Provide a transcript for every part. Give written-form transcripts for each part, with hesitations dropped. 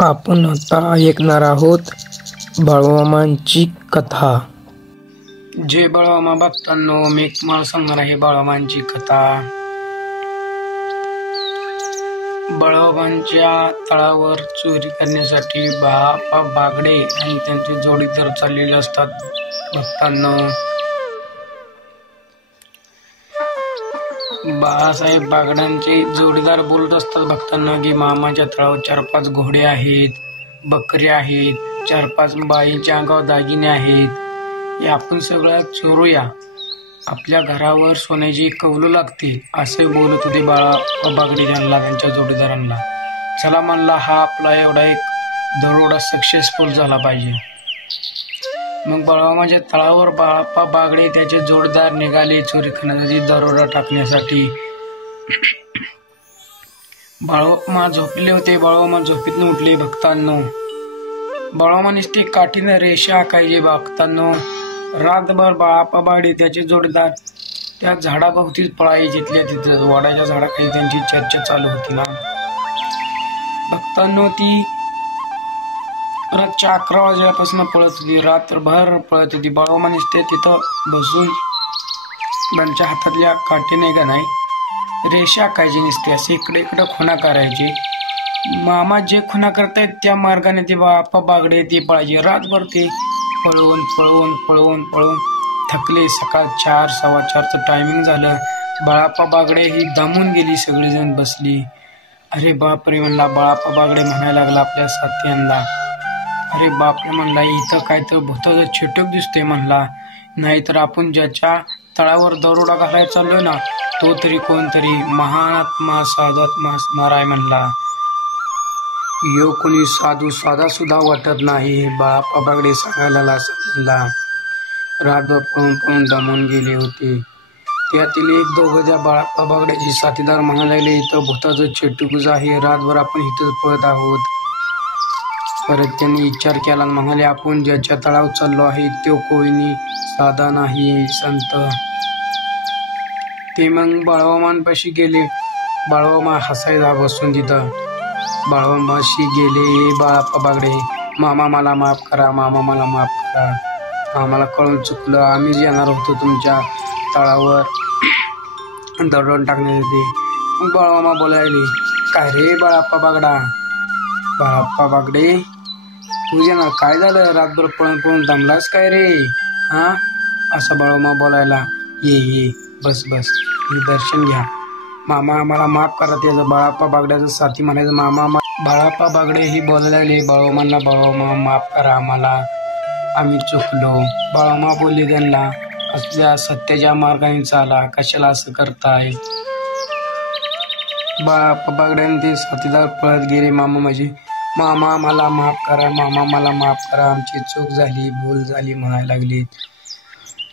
आपण आता ऐकणार आहोत बाळूमामांची कथा। जय बाळूमामा भक्तांनो, मी तुम्हाला सांगणार आहे बाळूमामांची कथा। बाळूमामांच्या तळावर चोरी करण्यासाठी बाळाप्पा बागडे आणि त्यांचे जोडीदार चाललेले असतात। भक्तांनो, बाळासाहेब बागड्यांचे जोडीदार बोलत असतात भक्तांना की मामाच्या तळावर 4-5 घोडे आहेत, बकऱ्या आहेत, 4-5 बाईंच्या अंगावर दागिने आहेत, हे आपण सगळं चोरूया, आपल्या घरावर सोन्याची कौलं लागते, असे बोलत होते बाळाप्पा बागडे यांना, त्यांच्या जोडीदारांना। चला म्हणला, हा आपला एवढा एक दरोडा सक्सेसफुल झाला पाहिजे। मग बाळूमामाच्या तळावर बाळाप्पा बागडे त्याचे जोडीदार निघाले चोरी करण्यासाठी, दरोडा टाकण्यासाठी। बाळूमामा झोपले होते। बाळूमामा झोपेतून उठले भक्तांनो। बाळूमामा नुसते काठीने रेषा आखायचे भक्तांनो। रातभर बाळाप्पा बागडे त्याचे जोडीदार त्या झाडाभोवतीच पळायचे, तिथं वडाच्या झाडाखाली त्यांची चर्चा चालू होती ना भक्तांनो। ती रातच्या 11 वाजल्यापासून पळत होती, रात्रभर पळत होती। बाळूमामा नुसते तिथं बसून त्यांच्या हातातल्या काठीने का नाही रेषा आखायची, नुसते असे इकडे इकडे खुणा करायचे। मामा जे खुणा करतायत त्या मार्गाने ते बाळाप्पा बागडे ते पळायचे। रातभर ते पळवून पळवून पळवून पळवून थकले। सकाळ 4-4:15चं टायमिंग झालं। बाळाप्पा बागडे ही दमून गेली, सगळीजण बसली। अरे बापरे म्हणला बाळाप्पा बागडे, म्हणायला लागला आपल्या साथीयांना। अरे बापरे म्हणला, इथं काय तर भूताचं चिटक दिसतंय म्हणला, नाहीतर आपण ज्याच्या तळावर दरोडा घालायला चाललोय ना, तो तरी कोणतरी महात्मा साधात्मा असणार आहे म्हणला। यो कोणी साधू साधा सुद्धा वाटत नाही, बाळाप्पा बागडे सांगायला लागला। रातभर पळून पळून दमून गेले होते। त्यातील 1-2 त्या बाळाप्पा बागड्याचे साथीदार म्हणायला लागले, इथं भूताचं चिटकूच आहे, रातभर आपण इथंच पळत आहोत। परत त्यांनी विचार केला, म्हणाले आपण ज्याच्या तळावर चाललो आहे तो कोणी साधा नाही, संत। ते मग बाळूमामांपाशी गेले। बाळूमामा हसायला बसून तिथं। बाळूमामाशी गेले बाळाप्पा बागडे, मामा मला माफ करा, मामा मला माफ करा, आम्हाला कळून चुकलं, आम्ही येणार होतो तुमच्या तळावर दरोडा टाकण्यासाठी। मग बाळूमामा बोलायले, काय रे बाळाप्पा बागडा, बाळाप्पा बागडे तुझ्या ना काय झालं, रातभर पळून पळून दमलास काय रे, हा असं बाळूमामा बोलायला। ये बस बस, दर्शन घ्या, मामा आम्हाला माफ करा, त्याचं बाळाप्पा बागड्याचं साथी म्हणायचं मामा। बाळाप्पा बागडे ही बोलायला लागले बाळूमामांना, बाळूमामा माफ करा आम्हाला, आम्ही चुकलो। बाळूमामा बोलले त्यांना, असल्या सत्याच्या मार्गाने चाला, कशाला असं करताय। बाळाप्पा बागड्याने ते साथीदार पळत गेले मामा माझे, मामा मला माफ करा, मामा मला माफ करा, आमची चूक झाली, भूल झाली म्हणायला लागली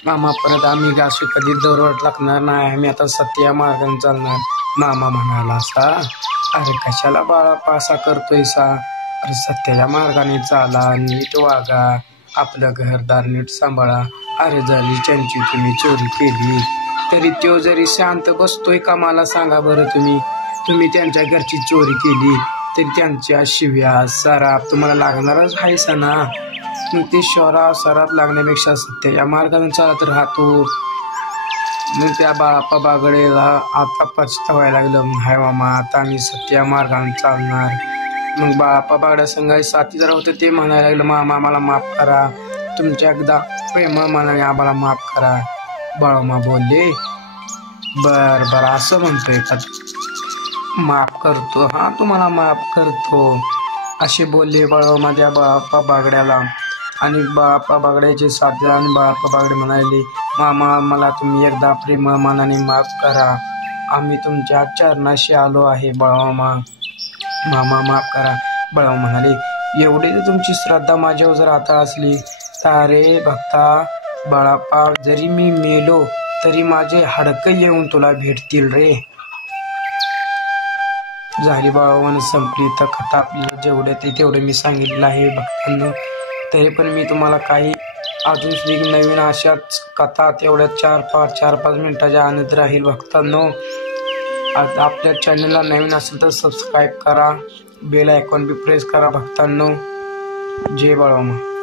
मामा। परत आम्ही अशी कधी दरोडा टाकणार नाही, आम्ही आता सत्या मार्गाने चालणार, मामा म्हणाला असा। अरे कशाला बाळाप्पा असा करतोय सा, अरे सत्याच्या मार्गाने चाला, नीट वागा, आपलं घरदार नीट सांभाळा। अरे जरी त्यांची तुम्ही चोरी केली तरी तो जरी शांत बसतोय का, मला सांगा बरं तुम्ही त्यांच्या घरची चोरी केली तरी त्यांच्या शिव्या सराप तुम्हाला लागणारच आहे ना। मग ते सराप लागण्यापेक्षा सत्याच्या मार्गाने चालत राहतो। मग त्या बाळाप्पा बागडेला आता पछतावायला लागलं, हाय मामा आता आम्ही सत्या मार्गाने चालणार। मग बाळाप्पा बागड्या संघाचे साथीदार होते ते म्हणायला लागलं, मामा आम्हाला माफ करा, तुमच्या एकदा प्रेमळ मनाने आम्हाला माफ करा। बाळूमामा बोलले, बर असं म्हणतोय का, माफ करतो, हा तुम्हाला माफ करतो, असे बोलले बाळूमामा त्या बाळाप्पा बागड्याला। आणि बाळाप्पा बागड्याचे साथीदार आणि बाळाप्पा बागडे म्हणाले, मामा मला तुम्ही एकदा प्रेमळ मनाने माफ करा, आम्ही तुमच्या चरणाशी आलो आहे बाळूमामा, मामा माफ करा। बाळूमामा म्हणाले, एवढी तुमची श्रद्धा माझ्यावर जर आता असली तर रे भक्ता बाळाप्पा, जरी मी मेलो तरी माझे हाडकं येऊन तुला भेटतील रे। झाली बाळूमामा संपली तर कथा, आपल्याला जेवढे ते तेवढे मी सांगितलं आहे भक्तांनो। तरी पण मी तुम्हाला काही अजून सुद्धा नवीन अशाच कथा तेवढ्या 4-5 मिनिटाच्या आणत राहील भक्तांनो। आज आपल्या चॅनलला नवीन असेल तर सबस्क्राईब करा बेल आयकॉन बी प्रेस करा भक्तांनो. जय बाळामा.